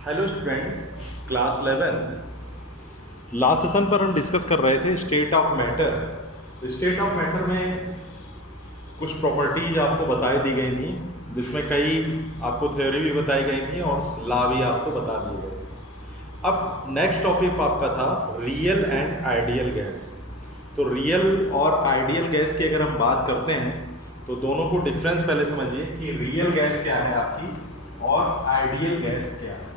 Hello student, class 11 last session पर हम discuss कर रहे थे state of matter. State of matter में कुछ प्रॉपर्टीज आपको बताई दी गई थी, जिसमें कई आपको थ्योरी भी बताई गई थी और लॉ भी आपको बता दिए गए थे। अब नेक्स्ट टॉपिक आपका था रियल एंड आइडियल गैस। तो रियल और आइडियल गैस की अगर हम बात करते हैं तो दोनों को डिफरेंस पहले समझिए कि रियल गैस क्या है आपकी और आइडियल गैस क्या है।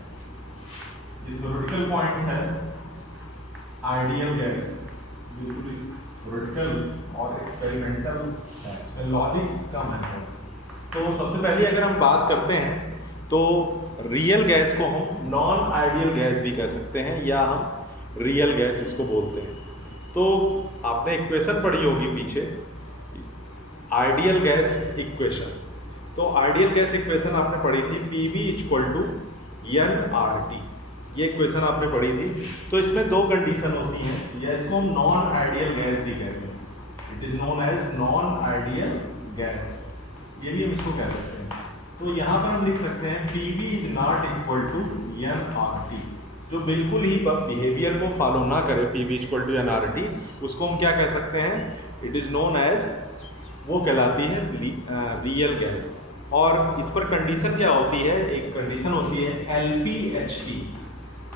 ये थ्योरेटिकल पॉइंट्स हैं। आइडियल गैस बिल्कुल थ्योरेटिकल और एक्सपेरिमेंटल है, इसमें लॉजिक्स कम है। तो सबसे पहले अगर हम बात करते हैं तो रियल गैस को हम नॉन आइडियल गैस भी कह सकते हैं या हम रियल गैस इसको बोलते हैं। तो आपने इक्वेशन पढ़ी होगी पीछे, आइडियल गैस इक्वेशन। तो आइडियल गैस इक्वेशन आपने पढ़ी थी PV = nRT, ये इक्वेशन आपने पढ़ी थी। तो इसमें दो कंडीशन होती हैं, या इसको हम नॉन आइडियल गैस भी कहते हैं। It is known as non ideal gas, ये भी हम इसको कह सकते हैं। तो यहाँ पर हम लिख सकते हैं PV ≠ nRT, जो बिल्कुल ही बिहेवियर को फॉलो ना करे, PV = nRT, उसको हम क्या कह सकते हैं? इट इज नोन एज, वो कहलाती है रियल गैस। और इस पर कंडीशन क्या होती है? एक कंडीशन होती है LPHT।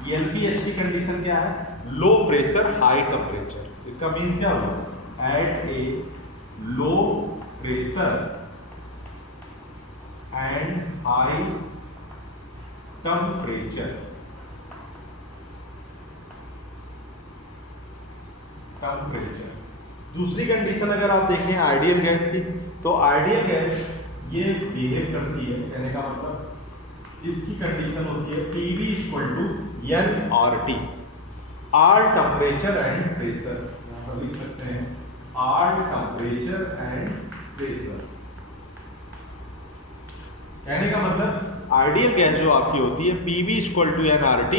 ये LPHT कंडीशन क्या है? Low pressure high temperature. इसका मीन्स क्या होगा? At a low pressure and high temperature. दूसरी कंडीशन अगर आप देखें आइडियल गैस की, तो आइडियल गैस ये बिहेव करती है, कहने का मतलब इसकी कंडीशन होती है PV = nRT, R temperature and pressure. यहाँ पर लिख सकते हैं R टेम्परेचर एंड प्रेशर। कहने का मतलब आइडियल गैस जो आपकी होती है PV = nRT,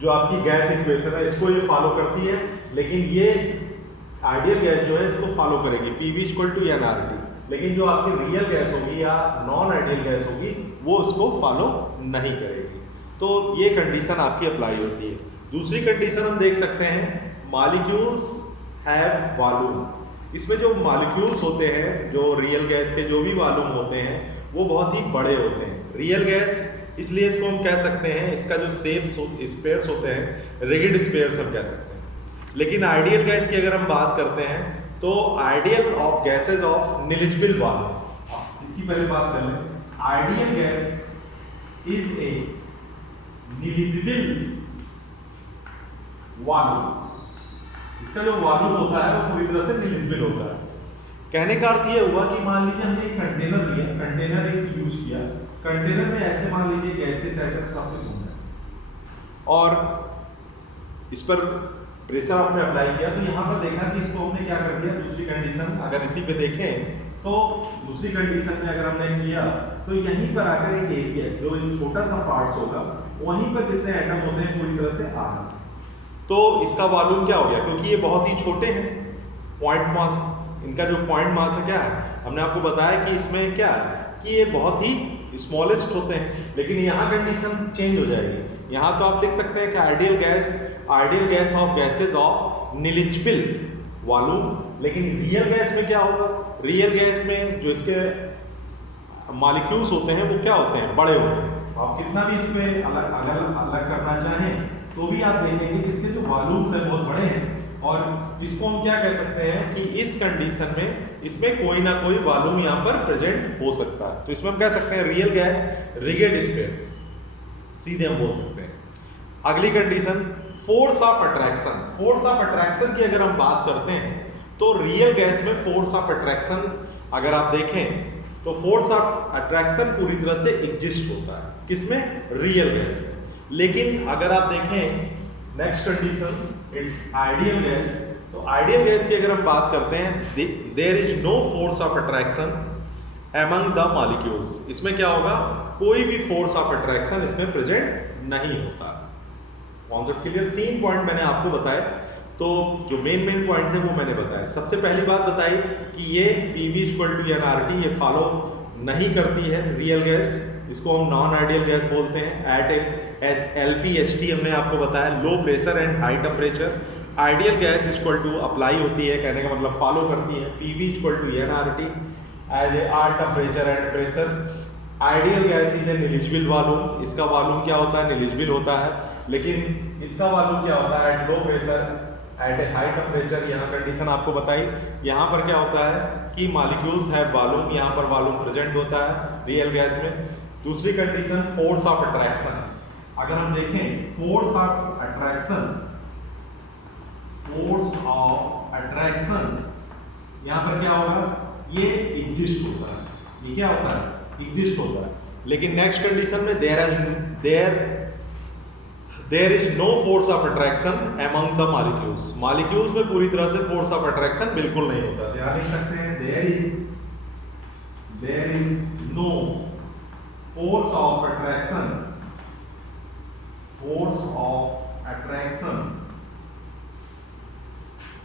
जो आपकी गैस इक्वेशन है इसको ये फॉलो करती है, लेकिन ये आइडियल गैस जो है इसको फॉलो करेगी PV = nRT। लेकिन जो आपकी रियल गैस होगी या नॉन आइडियल गैस होगी वो उसको फॉलो नहीं करेगी। तो ये कंडीशन आपकी अप्लाई होती है। दूसरी कंडीशन हम देख सकते हैं मॉलिक्यूल्स हैव वॉल्यूम। इसमें जो मॉलिक्यूल्स होते हैं, जो रियल गैस के जो भी वॉल्यूम होते हैं वो बहुत ही बड़े होते हैं। रियल गैस इसलिए इसको हम कह सकते हैं, इसका जो स्पेयर्स होते हैं रिगिड स्पेयर्स हम कह सकते हैं। लेकिन आइडियल गैस की अगर हम बात करते हैं तो ideal of gases of negligible volume. इसकी पहले बात कर लें। Ideal gas is a negligible volume. इसका जो वॉल्यूम होता है वो पूरी तरह से नेग्लिजिबल होता है। कहने का अर्थ ये हुआ कि मान लीजिए हमने एक कंटेनर लिया, कंटेनर एक यूज किया, कंटेनर में ऐसे मान लीजिए गैसेस आइटम्स आपने ढूंढा और इस पर प्रेशर आपने अप्लाई किया, तो यहाँ पर देखा कि इसको हमने क्या कर दिया, दूसरी कंडीशन अगर इसी पे देखें तो दूसरी कंडीशन में अगर हमने किया तो यहीं पर आकर एक एरिया जो छोटा सा पार्ट्स होगा वहीं पर जितने एटम होते हैं पूरी तरह से आ गए। तो इसका वॉल्यूम क्या हो गया? क्योंकि ये बहुत ही छोटे हैं, पॉइंट मास, इनका जो पॉइंट मास है क्या है, हमने आपको बताया कि इसमें क्या है कि ये बहुत ही स्मॉलेस्ट होते हैं। लेकिन यहाँ कंडीशन चेंज हो जाएगी। यहाँ तो आप लिख सकते हैं कि ideal gas off gases of negligible volume. लेकिन रियल गैस में क्या होगा? रियल गैस में जो इसके मॉलिक्यूल्स होते हैं वो क्या होते हैं? बड़े होते हैं। तो आप कितना भी इसमें अलग करना चाहें तो भी आप देखेंगे कि इसके जो वॉल्यूम्स हैं बहुत बड़े हैं। और इसको हम क्या कह सकते हैं कि इस कंडीशन में इसमें कोई ना कोई वॉल्यूम यहाँ पर प्रेजेंट हो सकता है। तो इसमें हम कह सकते हैं रियल गैस रिगिड स्पेस, सीधे हम बोल सकते हैं। अगली condition force of attraction. Force of attraction की अगर हम बात करते हैं तो रियल गैस में फोर्स ऑफ अट्रैक्शन अगर आप देखें तो फोर्स ऑफ अट्रैक्शन पूरी तरह से एग्जिस्ट होता है। किसमें? रियल गैस में। लेकिन अगर आप देखें नेक्स्ट कंडीशन आइडियल गैस, तो आइडियल गैस की अगर हम बात करते हैं there is no force of attraction among the molecules. इसमें क्या होगा? कोई भी फोर्स ऑफ अट्रैक्शन इसमें प्रेजेंट नहीं होता। Concept clear? 3 पॉइंट मैंने आपको बताए, तो जो मेन पॉइंट है वो मैंने बताया। सबसे पहली बात बताई कि ये PV = nRT ये फॉलो नहीं करती है रियल गैस। इसको हम नॉन आइडियल गैस बोलते हैं। एट LPHT हमने आपको बताया, low pressure and high temperature. Ideal gas equal to apply होती है, कहने का मतलब फॉलो करती है, PV equal to NRT as a R temperature and pressure. Ideal gas is an eligible volume, इसका वॉल्यूम क्या होता है, एलिजिबल होता है, लेकिन इसका वॉल्यूम क्या होता है, at low pressure at A high temperature. यहाँ कंडीशन आपको बताई, यहाँ पर क्या होता है कि मॉलिक्यूल्स है वॉल्यूम, यहाँ पर वॉल्यूम प्रेजेंट होता है रियल गैस में। दूसरी कंडीशन फोर्स ऑफ अट्रैक्शन। अगर हम देखें force of attraction, force of attraction यहाँ पर क्या होगा, ये एग्जिस्ट होता है, ये क्या होता है, एग्जिस्ट होता है। लेकिन नेक्स्ट कंडीशन में there is no force of attraction among the molecules. Molecules में पूरी तरह से फोर्स ऑफ अट्रैक्शन बिल्कुल नहीं होता। ध्यान रख सकते हैं, there is no force of attraction, force of attraction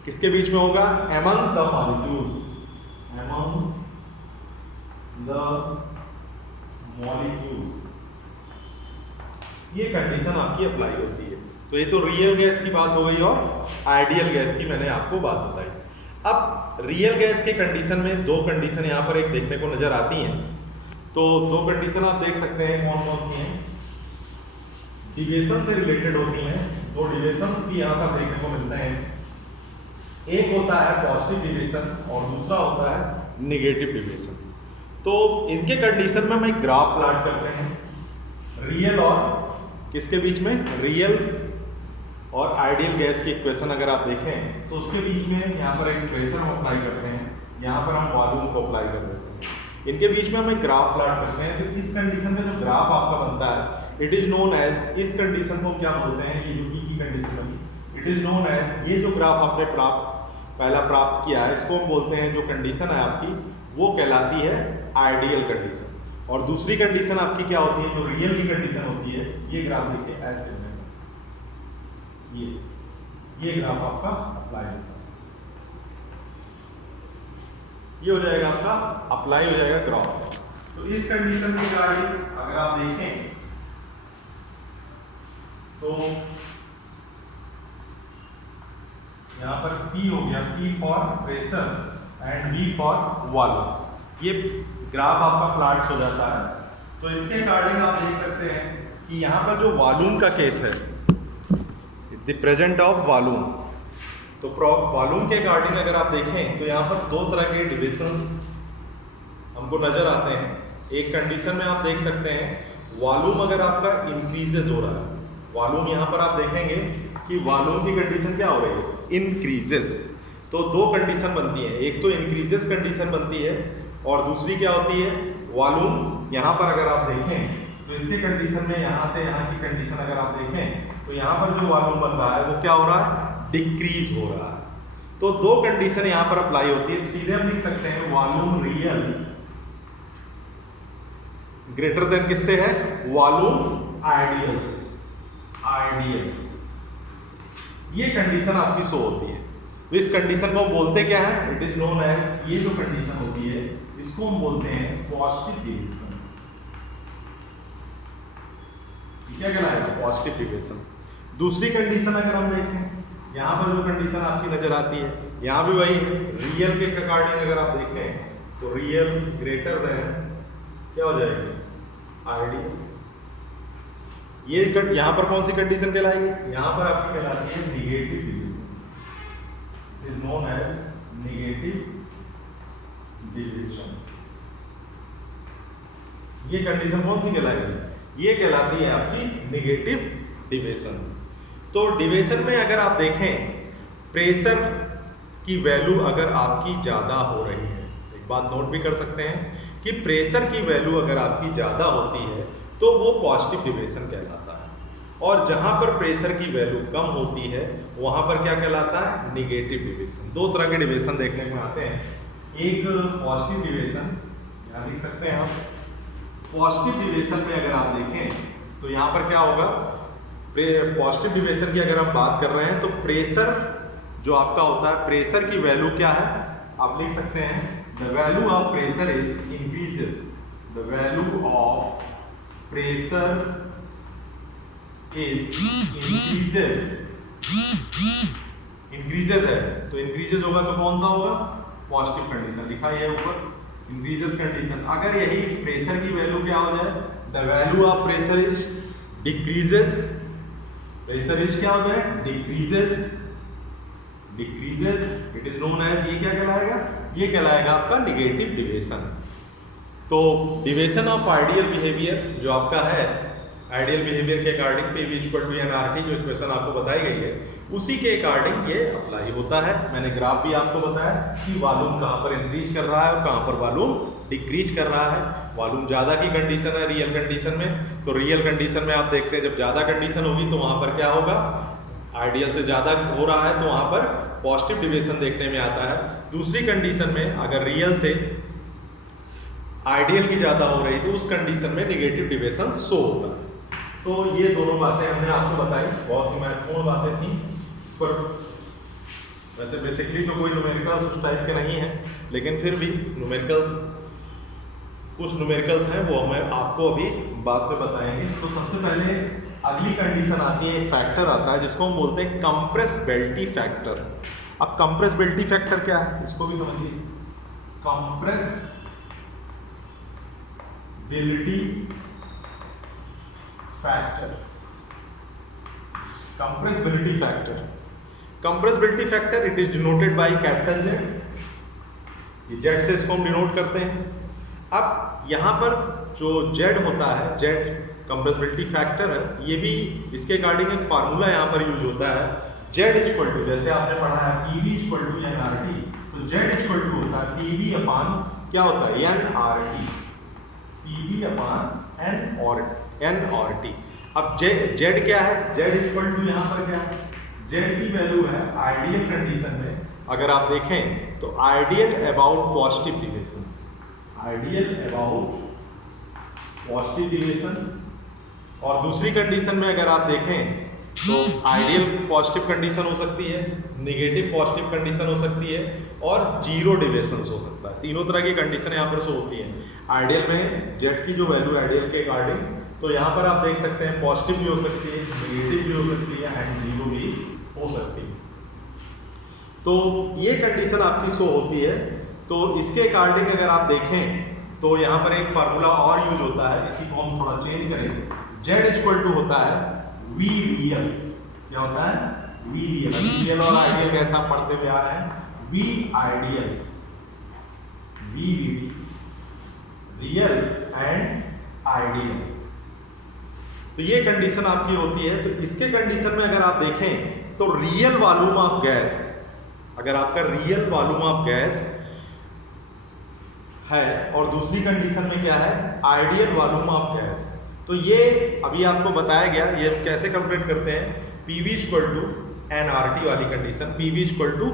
किसके बीच में होगा, among the molecules, among the molecules। ये कंडीशन आपकी अप्लाई होती है। तो ये तो रियल गैस की बात हो गई और आइडियल गैस की मैंने आपको बात बताई। अब रियल गैस के कंडीशन में दो कंडीशन यहाँ पर एक देखने को नजर आती हैं। तो दो कंडीशन आप देख सकते हैं कौन कौन सी हैं, डिविएशन से रिलेटेड होती हैं। दो डिविएशन भी यहाँ पर देखने को मिलते हैं, एक होता है पॉजिटिव डिविएशन और दूसरा होता है नेगेटिव डिविएशन। तो इनके कंडीशन में हम एक ग्राफ प्लॉट करते हैं रियल और किसके बीच में, रियल और आइडियल गैस की इक्वेशन अगर आप देखें तो उसके बीच में यहाँ पर एक प्रेशर हम अप्लाई करते हैं, यहाँ पर हम वॉल्यूम को अप्लाई कर देते हैं, इनके बीच में हम एक ग्राफ प्लॉट करते हैं। तो इस कंडीशन में जो ग्राफ आपका बनता है इट इज नोन एज, इस कंडीशन को क्या बोलते हैं, ये जो की कंडीशन होगी, इट इज नोन एज, ये जो ग्राफ आपने पहला प्राप्त किया है इसको हम बोलते हैं, जो कंडीशन है आपकी वो कहलाती है आइडियल कंडीशन। और दूसरी कंडीशन आपकी क्या होती है, जो रियल की कंडीशन होती है, ये ग्राफ देखिए ऐसे में, ये ग्राफ आपका अप्लाई होता है, ये हो जाएगा आपका अप्लाई हो जाएगा ग्राफ। तो इस कंडीशन के रिगार्डिंग अगर आप देखें तो यहाँ पर P हो गया, P for pressure and V for volume. ये ग्राफ आपका प्लॉट्स हो जाता है। तो इसके अकॉर्डिंग आप देख सकते हैं कि यहाँ पर जो वॉल्यूम का केस है, द प्रेजेंट ऑफ वॉल्यूम, तो वॉल्यूम के अकॉर्डिंग अगर आप देखें तो यहाँ पर दो तरह के डिविजन्स हमको नजर आते हैं। एक कंडीशन में आप देख सकते हैं वॉल्यूम अगर आपका इंक्रीजेस हो रहा है, वॉल्यूम यहाँ पर आप देखेंगे कि वॉल्यूम की कंडीशन क्या हो रही है, इंक्रीजेस। तो दो कंडीशन बनती है, एक तो इंक्रीजेस कंडीशन बनती है और दूसरी क्या होती है, वॉल्यूम। यहाँ पर अगर आप देखें तो इसके कंडीशन में यहाँ से यहाँ की कंडीशन अगर आप देखें तो यहाँ पर जो वॉल्यूम बन रहा है वो क्या हो रहा है, डिक्रीज हो रहा है। तो दो कंडीशन यहाँ पर अप्लाई होती है। सीधे हम लिख सकते हैं वॉल्यूम रियल ग्रेटर देन किससे है, वॉल्यूम आइडियल से, आइडियल। ये कंडीशन आपकी शो होती है। तो इस कंडीशन को हम बोलते क्या है, इट इज नोन एज, ये जो कंडीशन होती है इसको हम बोलते हैं पॉजिटिव डिविएशन। क्या कहलाएगा, पॉजिटिव डिविएशन। दूसरी कंडीशन अगर हम देखें, यहाँ पर जो कंडीशन आपकी नजर आती है यहाँ भी वही है, रियल के अकॉर्डिंग अगर आप देखें तो रियल ग्रेटर देन क्या हो जाएगी, आइडियल। ये यहाँ पर कौन सी कंडीशन कहलाएगी, यहाँ पर आपकी कहलाती है negative deviation, is known as negative deviation. ये कंडीशन कौन सी कहलाएगी, ये कहलाती है आपकी नेगेटिव डिविएशन। तो डिविएशन में अगर आप देखें प्रेशर की वैल्यू अगर आपकी ज़्यादा हो रही है, एक बात नोट भी कर सकते हैं कि प्रेशर की वैल्यू अगर आपकी ज़्यादा होती है तो वो पॉजिटिव डिविएशन कहलाता है, और जहाँ पर प्रेशर की वैल्यू कम होती है वहाँ पर क्या कहलाता है, निगेटिव डिविएशन। दो तरह के डिविएशन देखने को आते हैं, एक पॉजिटिव डिविएशन, यहाँ लिख सकते हैं हम। पॉजिटिव डिविएशन में अगर आप देखें तो यहाँ पर क्या होगा, पॉजिटिव डिविएशन की अगर हम बात कर रहे हैं तो प्रेशर जो आपका होता है, प्रेशर की वैल्यू क्या है, आप लिख सकते हैं the value of pressure is increases, the value of pressure is increases है, तो इंक्रीजेस होगा तो कौन सा होगा, पॉजिटिव कंडीशन लिखा है ऊपर, इंक्रीजेस कंडीशन। अगर यही प्रेशर की वैल्यू क्या हो जाए, the value of pressure is decreases, pressure is क्या हो जाए, decreases, it is known as, ये क्या कहलाएगा, ये कहलाएगा आपका निगेटिव डिविएशन। तो डिविएशन ऑफ आइडियल बिहेवियर जो आपका है, आइडियल बिहेवियर के according Pv equal to nRT, जो इक्वेशन आपको बताई गई है उसी के अकॉर्डिंग ये अप्लाई होता है। मैंने ग्राफ भी आपको बताया कि वॉल्यूम कहाँ पर इंक्रीज कर रहा है और कहाँ पर वॉल्यूम डिक्रीज कर रहा है। वॉल्यूम ज़्यादा की कंडीशन है रियल कंडीशन में, तो रियल कंडीशन में आप देखते हैं जब ज़्यादा कंडीशन होगी तो वहाँ पर क्या होगा, आइडियल से ज़्यादा हो रहा है तो वहाँ पर पॉजिटिव डिविएशन देखने में आता है। दूसरी कंडीशन में अगर रियल से आइडियल की ज़्यादा हो रही तो उस कंडीशन में निगेटिव डिविएशन शो होता है। तो ये दोनों बातें हमने आपको बताई, बहुत ही महत्वपूर्ण बातें थी। इस पर वैसे बेसिकली तो कोई न्यूमेरिकल्स उस टाइप के नहीं है, लेकिन फिर भी न्यूमेरिकल्स, कुछ न्यूमेरिकल्स हैं वो हमें आपको अभी बाद में बताएंगे। तो सबसे पहले अगली कंडीशन आती है, एक फैक्टर आता है जिसको हम बोलते हैं कंप्रेसिबिलिटी फैक्टर। अब कंप्रेसिबिलिटी फैक्टर क्या है इसको भी समझिए। Compressibility factor, compressibility factor, compressibility factor it is denoted by capital Z, Z से इसको हम डिनोट करते हैं। अब यहाँ पर जो जेड होता है, जेड कंप्रेसिबिलिटी फैक्टर है, ये भी इसके अकॉर्डिंग एक फार्मूला यहाँ पर यूज होता है, जेड इक्वल टू, जैसे आपने पढ़ा है Pv इक्वल टू nRT, तो जेड इक्वल टू होता है Pv अपान क्या होता है, nRT, Pv अपान nRT। अब जेड क्या है, जेड इक्वल टू यहाँ पर क्या है, जेड की वैल्यू है आइडियल कंडीशन में अगर आप देखें तो ideal about positive deviation, ideal about positive deviation. और दूसरी कंडीशन में अगर आप देखें तो आइडियल पॉजिटिव कंडीशन हो सकती है, निगेटिव पॉजिटिव कंडीशन हो सकती है और जीरो डिविएशन हो सकता है। तीनों तरह की कंडीशन यहाँ पर शो होती है। आइडियल में जेड की जो वैल्यू आइडियल के अकॉर्डिंग, तो यहाँ पर आप देख सकते हैं पॉजिटिव भी हो सकती है, निगेटिव भी हो सकती है एंड जीरो भी हो सकती है। तो ये कंडीशन आपकी शो होती है। तो इसके अकॉर्डिंग अगर आप देखें तो यहाँ पर एक फार्मूला और यूज होता है, इसी को हम थोड़ा चेंज करेंगे। जेड इक्वल टू होता है वी रियल, क्या होता है, वी रियल। रियल और आइडियल कैसा आप पढ़ते हुए आ रहे हैं, V ideal, V real and ideal. तो ये कंडीशन आपकी होती है। तो इसके कंडीशन में अगर आप देखें तो रियल वॉल्यूम ऑफ गैस, अगर आपका रियल वॉल्यूम ऑफ गैस है और दूसरी कंडीशन में क्या है, आइडियल वॉल्यूम ऑफ गैस, तो ये अभी आपको बताया गया, ये कैसे कैलकुलेट करते हैं, Pv इक्वल टू nRT वाली condition, Pv equal to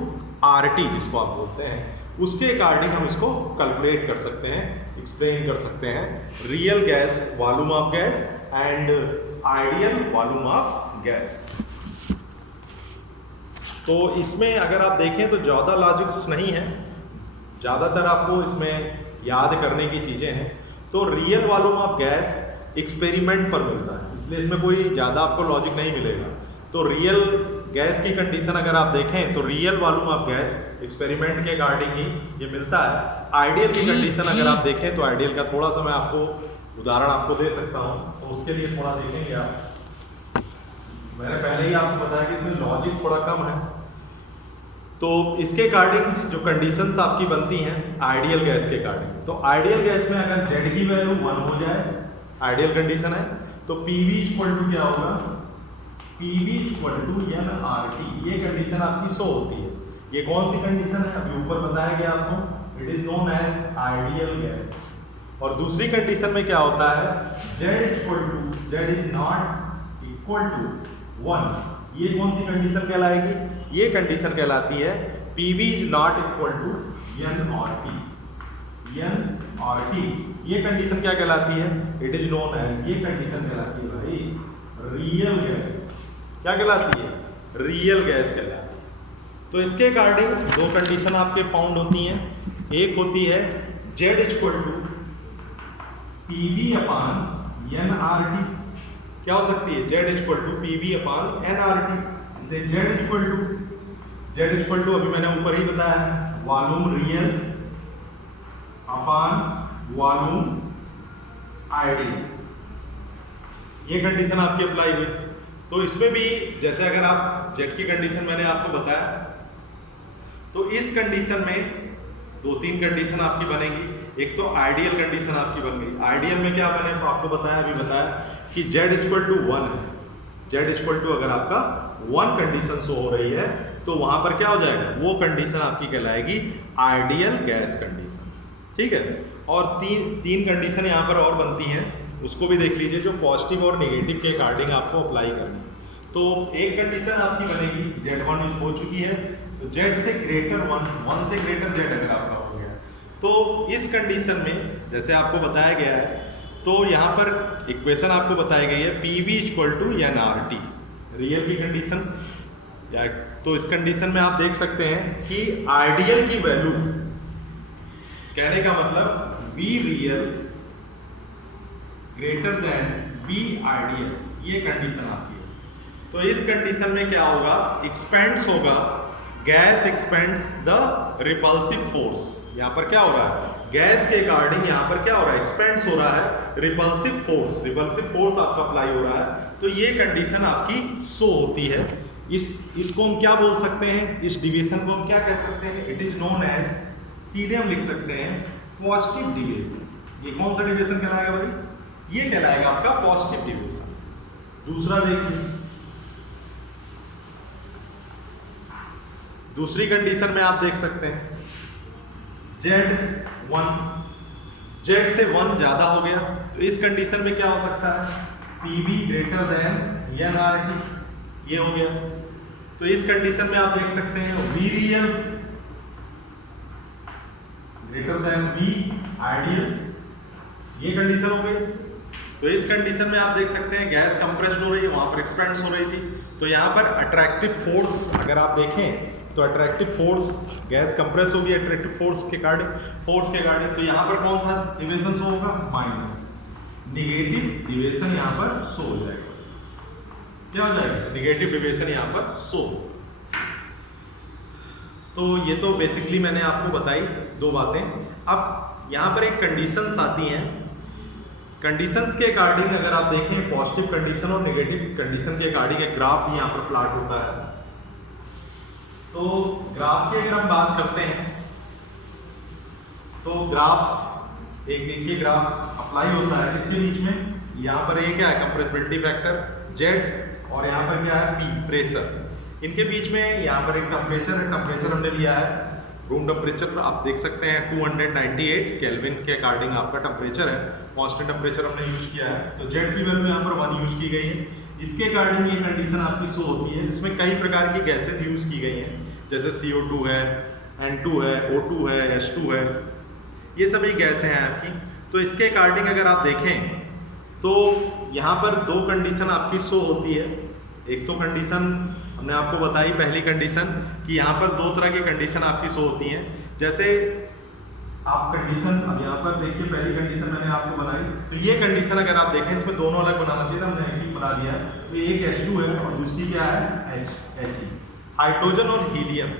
RT जिसको आप बोलते हैं, उसके अकॉर्डिंग हम इसको कैलकुलेट कर सकते हैं, एक्सप्लेन कर सकते हैं real gas volume of gas and ideal volume of gas. तो इसमें अगर आप देखें तो ज़्यादा लॉजिक्स नहीं है, ज़्यादातर आपको इसमें याद करने की चीज़ें हैं। तो real volume of gas experiment पर मिलता है, इसलिए इसमें कोई ज़्यादा आपको लॉजिक नहीं मिलेगा। तो रियल गैस की कंडीशन अगर आप देखें तो real volume of gas experiment के अकॉर्डिंग ही ये मिलता है। आइडियल की कंडीशन अगर आप देखें तो आइडियल का थोड़ा सा मैं आपको उदाहरण आपको दे सकता हूँ, तो उसके लिए थोड़ा देखेंगे आप। मैंने पहले ही आपको बताया कि इसमें लॉजिक थोड़ा कम है। तो इसके अकॉर्डिंग जो कंडीशंस आपकी बनती हैं आइडियल गैस के अकॉर्डिंग, तो आइडियल गैस में अगर जेड की वैल्यू 1 हो जाए, आइडियल कंडीशन है, तो Pv इक्वल टू क्या होगा, Pv इक्वल टू nRT, ये कंडीशन आपकी शो होती है। ये कौन सी कंडीशन है, अभी ऊपर बताया गया आपको, it is known as ideal gas. और दूसरी कंडीशन में क्या होता है, Z is not equal to 1, ये कौन सी कंडीशन कहलाएगी, ये कंडीशन कहलाती है Pv is not equal to nRT। ये कंडीशन क्या कहलाती है, इट इज नोन एज, ये कंडीशन कहलाती है भाई रियल गैस। क्या कहलाती है, रियल गैस कहलाती है। तो इसके अकॉर्डिंग दो कंडीशन आपके फाउंड होती हैं, एक होती है Z equal to Pv upon N R T क्या हो सकती है, Z equal to P V upon N R T. Z equal to अभी मैंने ऊपर ही बताया volume real upon volume ideal, ये कंडीशन आपकी अप्लाई हुई। तो इसमें भी जैसे अगर आप जेड की कंडीशन मैंने आपको बताया, तो इस कंडीशन में दो तीन कंडीशन आपकी बनेगी। एक तो आइडियल कंडीशन आपकी बन गई। आइडियल में क्या बने, तो आपको बताया अभी बताया कि जेड इक्वल टू 1 है। जेड इक्वल टू अगर आपका 1 कंडीशन शो हो रही है तो वहां पर क्या हो जाएगा, वो कंडीशन आपकी कहलाएगी आइडियल गैस कंडीशन। ठीक है, और तीन कंडीशन यहाँ पर और बनती हैं, उसको भी देख लीजिए, जो पॉजिटिव और नेगेटिव के अकॉर्डिंग आपको अप्लाई करनी है। तो एक कंडीशन आपकी बनेगी Z1 हो चुकी है, तो Z से ग्रेटर 1 से ग्रेटर Z अगर आपका हो गया, तो इस कंडीशन में जैसे आपको बताया गया है, तो यहाँ पर इक्वेशन आपको बताई गई है PV equal to NRT, real की कंडीशन। या तो इस कंडीशन में आप देख सकते हैं कि आइडियल की वैल्यू, कहने का मतलब V real greater than V ideal, ये कंडीशन आपकी है। तो इस कंडीशन में क्या होगा, एक्सपेंड्स होगा, gas expends the repulsive force. यहाँ पर क्या हो रहा है, गैस के अकॉर्डिंग यहाँ पर क्या हो रहा है, एक्सपेंड्स हो रहा है रिपल्सिव फोर्स। रिपल्सिव फोर्स आपका अप्लाई हो रहा है, तो ये कंडीशन आपकी शो होती है। इसको हम क्या बोल सकते हैं, इस डिविएशन को हम क्या कह सकते हैं, इट इज नोन एज, सीधे हम लिख सकते हैं पॉजिटिव डिविएशन। ये कौन सा डिविएशन कहलाएगा भाई, ये कहलाएगा आपका पॉजिटिव डिविएशन। दूसरा देखिए, दूसरी कंडीशन में आप देख सकते हैं Z से 1 ज्यादा हो गया, तो इस कंडीशन में क्या हो सकता है, PV ग्रेटर देन NRT, ये हो गया। तो इस कंडीशन में आप देख सकते हैं V real greater than V ideal, ये कंडीशन हो गई। तो इस कंडीशन में आप देख सकते हैं गैस कंप्रेस्ड हो रही है, वहां पर एक्सपेंड्स हो रही थी, तो यहाँ पर अट्रैक्टिव फोर्स अगर आप देखें तो अट्रैक्टिव फोर्स, गैस कंप्रेस होगी अट्रैक्टिव फोर्स के अकॉर्डिंग, तो यहाँ पर कौन सा डिविएशन शो होगा, माइनस, नेगेटिव डिविएशन यहाँ पर शो हो जाएगा। क्या हो जाएगा, नेगेटिव डिविएशन यहाँ पर शो। तो ये तो बेसिकली मैंने आपको बताई दो बातें। अब यहाँ पर एक कंडीशंस आती हैं, कंडीशंस के अकॉर्डिंग अगर आप देखें पॉजिटिव कंडीशन और नेगेटिव कंडीशन के अकॉर्डिंग एक ग्राफ यहाँ पर प्लॉट होता है। तो ग्राफ की अगर हम बात करते हैं, तो ग्राफ एक देखिए, ग्राफ अप्लाई होता है किसके बीच में, यहाँ पर ये क्या है, कंप्रेसिबिलिटी फैक्टर Z, और यहाँ पर क्या है P, प्रेशर। इनके बीच में यहाँ पर एक टेम्परेचर हमने लिया है, रूम टेम्परेचर आप देख सकते हैं 298 केल्विन के अकॉर्डिंग आपका टेम्परेचर है, कांस्टेंट टेम्परेचर हमने यूज किया है। तो Z की वैल्यू यहाँ पर 1 यूज की गई है। इसके अकॉर्डिंग ये कंडीशन आपकी शो होती है, जिसमें कई प्रकार की गैसेज यूज की गई हैं, जैसे CO2 है, N2 है, O2 है, H2 है, ये सभी गैसें हैं आपकी। तो इसके अकॉर्डिंग अगर आप देखें तो यहाँ पर दो कंडीशन आपकी शो होती है। एक तो कंडीशन हमने आपको बताई, पहली कंडीशन कि यहाँ पर दो तरह की कंडीशन आपकी शो होती हैं। जैसे आप कंडीशन, अब यहाँ पर देखिए पहली कंडीशन मैंने आपको बनाई, तो ये कंडीशन अगर आप देखें, इसमें दोनों अलग बनाना चाहिए था, हमने एक ही बना दिया। तो एक H2 है और दूसरी क्या है, He, हाइड्रोजन और हीलियम।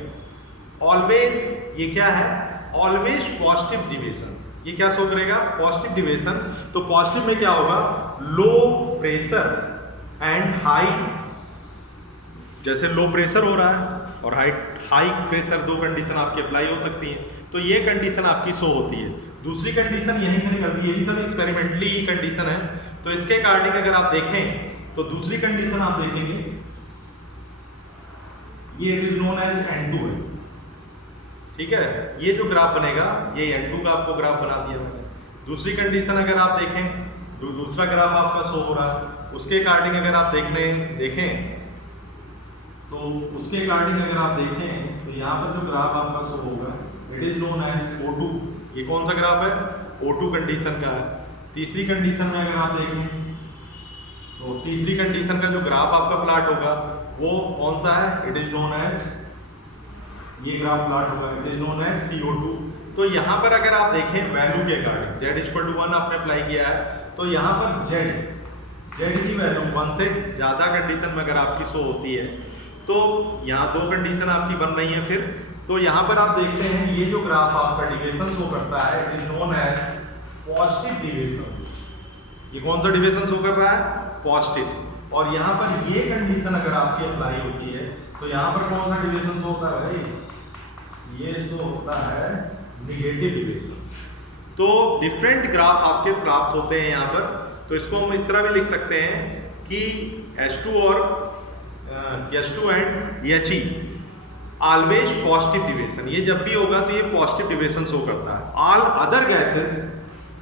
ऑलवेज ये क्या है, ऑलवेज पॉजिटिव डिविएशन। ये क्या शो करेगा, पॉजिटिव डिविएशन। तो पॉजिटिव में क्या होगा, लो प्रेशर एंड हाई, जैसे लो प्रेशर हो रहा है और हाई प्रेशर, दो कंडीशन आपकी अप्लाई हो सकती हैं। तो ये कंडीशन आपकी शो होती है। दूसरी कंडीशन यहीं से निकलती है, ये भी सब एक्सपेरिमेंटली कंडीशन है। तो इसके अकॉर्डिंग अगर आप देखें तो दूसरी कंडीशन आप देखेंगे, ये it is known as N2 है, ठीक है। ये जो ग्राफ बनेगा ये N2 का आपको ग्राफ बना दिया मैंने। दूसरी कंडीशन अगर आप देखें, जो दूसरा ग्राफ आपका शो हो रहा है, उसके अकॉर्डिंग अगर आप देखें तो उसके अकॉर्डिंग अगर आप देखें तो यहाँ पर जो ग्राफ आपका शो होगा it is known as O2। ये कौन सा ग्राफ है, O2 कंडीशन का है। तीसरी कंडीशन में अगर आप देखें तो तीसरी कंडीशन का जो ग्राफ आपका प्लॉट होगा वो कौन सा है, इट इज नोन एज, ये ग्राफ प्लॉट होगा, it is known as CO2। तो यहाँ पर अगर आप देखें वैल्यू के अकॉर्डिंग Z = 1 आपने अप्लाई किया है, तो यहाँ पर जेड की वैल्यू 1 से ज़्यादा कंडीशन में अगर आपकी शो होती है तो यहाँ 2 कंडीशन आपकी बन रही है फिर। तो यहाँ पर आप देखते हैं ये जो ग्राफ आपका डिविएशन शो करता है it is known as positive deviations. ये कौन सा डिविएशन शो कर रहा है? पॉजिटिव। और यहाँ पर ये कंडीशन अगर आपकी अप्लाई होती है तो यहाँ पर कौन सा डिविएशन शो होता है भाई? ये शो होता है निगेटिव डिविएशन। तो डिफरेंट ग्राफ आपके प्राप्त होते हैं यहाँ पर। तो इसको हम इस तरह भी लिख सकते हैं कि H2 और H2 and He always positive deviation. ये जब भी होगा तो ये पॉजिटिव डिविएशन शो करता है। ऑल अदर गैसेस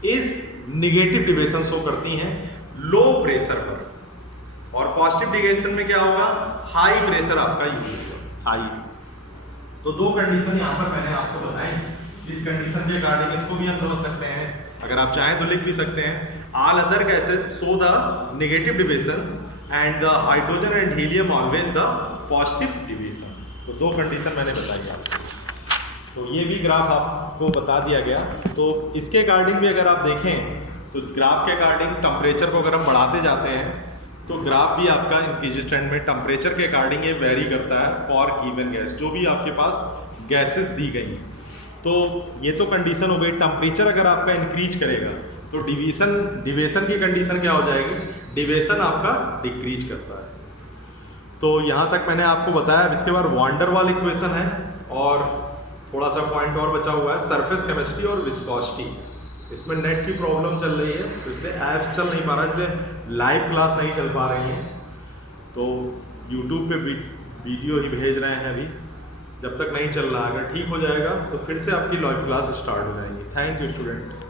इस निगेटिव डिविएशन शो करती हैं लो प्रेशर पर। और पॉजिटिव डिविएशन में क्या होगा? हाई प्रेशर आपका यूज होगा, हाई। तो 2 कंडीशन यहाँ पर मैंने आपको बताई। इस कंडीशन के अकॉर्डिंग इसको भी हम समझ सकते हैं, अगर आप चाहें तो लिख भी सकते हैं all other gases show the negative deviations and the hydrogen and helium always the positive deviation. तो 2 कंडीशन मैंने बताई आपको। तो ये भी ग्राफ आपको बता दिया गया। तो इसके अकॉर्डिंग भी अगर आप देखें तो ग्राफ के अकॉर्डिंग टेम्परेचर को अगर हम बढ़ाते जाते हैं तो ग्राफ भी आपका इंक्रीज ट्रेंड में टेम्परेचर के अकॉर्डिंग ये वेरी करता है फॉर गिवन गैस, जो भी आपके पास गैसेस दी गई हैं। तो ये तो कंडीशन हो गई। टेम्परेचर अगर आपका इंक्रीज करेगा तो डिविएशन की कंडीशन क्या हो जाएगी? डिविएशन आपका डिक्रीज करता है। तो यहाँ तक मैंने आपको बताया। अब इसके बाद वॉन डेर वाल इक्वेशन है और थोड़ा सा पॉइंट और बचा हुआ है, सरफेस केमिस्ट्री और विस्कोसिटी। इसमें नेट की प्रॉब्लम चल रही है तो इसलिए ऐप्स चल नहीं पा रहा, इसलिए लाइव क्लास नहीं चल पा रही है। तो यूट्यूब पे वीडियो ही भेज रहे हैं अभी, जब तक नहीं चल रहा। अगर ठीक हो जाएगा तो फिर से आपकी लाइव क्लास स्टार्ट हो जाएगी। Thank you student.